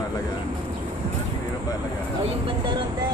palagaan. Hirap palagaan. O, yung banda ron, te.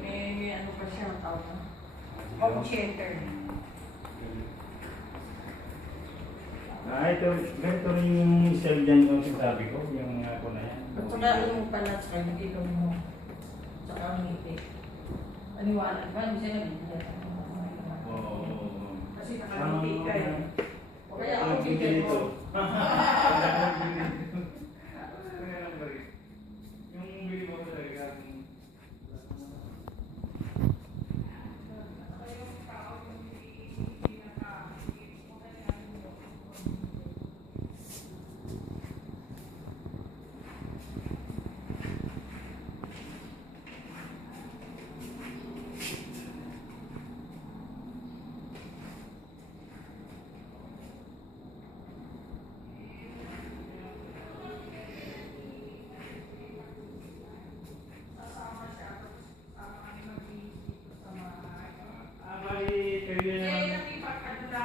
May ano pa siya, ang tawag na? Home theater. Ito, ganito rin yung cell dyan kung sinasabi ko, yung ako na yan. At saka yung pala, saka yung dito mo. Saka ang ngiti. Aniwanan ba? Hindi siya nabibigyan. Oo. Kasi nakangiti ka eh. O kaya ako Ang bigyan mo. dito. Yung bili mo talaga.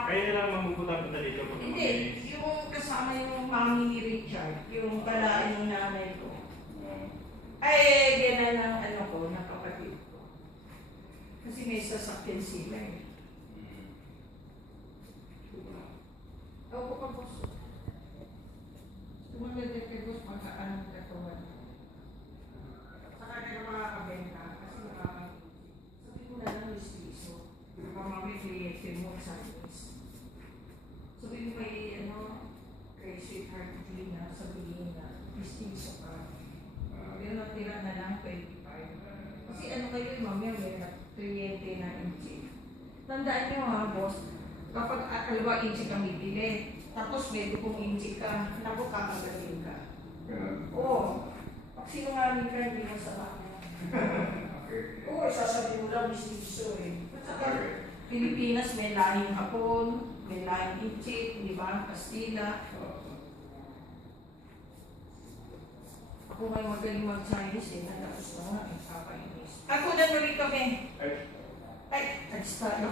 Kayo lang mamupunta dito pag Hindi, yung kasama yung mami ni Richard, yung pala yung nanay ko. Ay, gana ng ano ko, ng kapatid ko. Kasi may sasakyan sila eh. Ako ka boss. Tumagad kay boss, magkaanong katawan. Saka na makakabenta, kasi sabi ko na lang listiso. Mami kliyente mo sa alis. Sabi mo may kay Sweetheart Gina, sabihin na listiso ka. Pero natira na lang 25. Kasi ano kayo mami, may kliyente na inchi. Tandaan nyo ha, boss, kapag alwa inchi kang bibili, tapos may dupong inchi ka, naku kakagaling ka. Oo. Pag sinungaling ka, hindi mo sa akin. Oo, sasabihin mo lang listiso eh. At saka, Pilipinas may lahing Hapon, may lahing Inchik, di ba? Kastila. Ako may magaling mag-Chinese eh, natapos na nga eh, kapainis. Ako na nurito eh. Ay, alis tayo.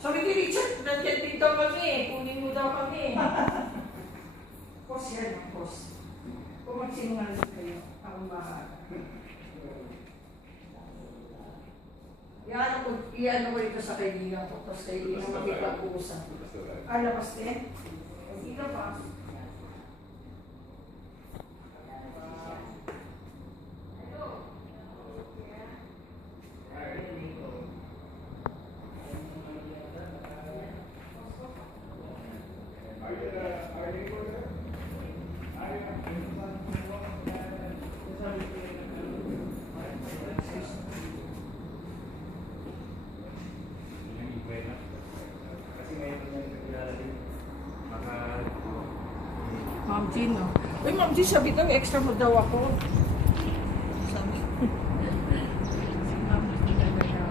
Sabi ni Richard, nandiyan dito kami eh, kunin mo daw kami. Boss yan, boss. Kung magsinungaling kayo, akong bahala. Iyan ko ito sa kaibigan ko, tapos kaibigan ko makipag-uusap. Labas din? Dito pa. Ma'am Jean, no? Uy, Ma'am Jean, sabi daw, extra mo daw ako. Sabi. Si Ma'am Jean, sabi daw.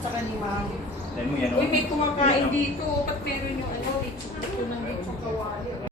Tsaka ni Mami. Alam mo yan, Uy, oh. may kumakain Yan, oh. dito. Ba't meron yung ano, ito ng lechong kawali?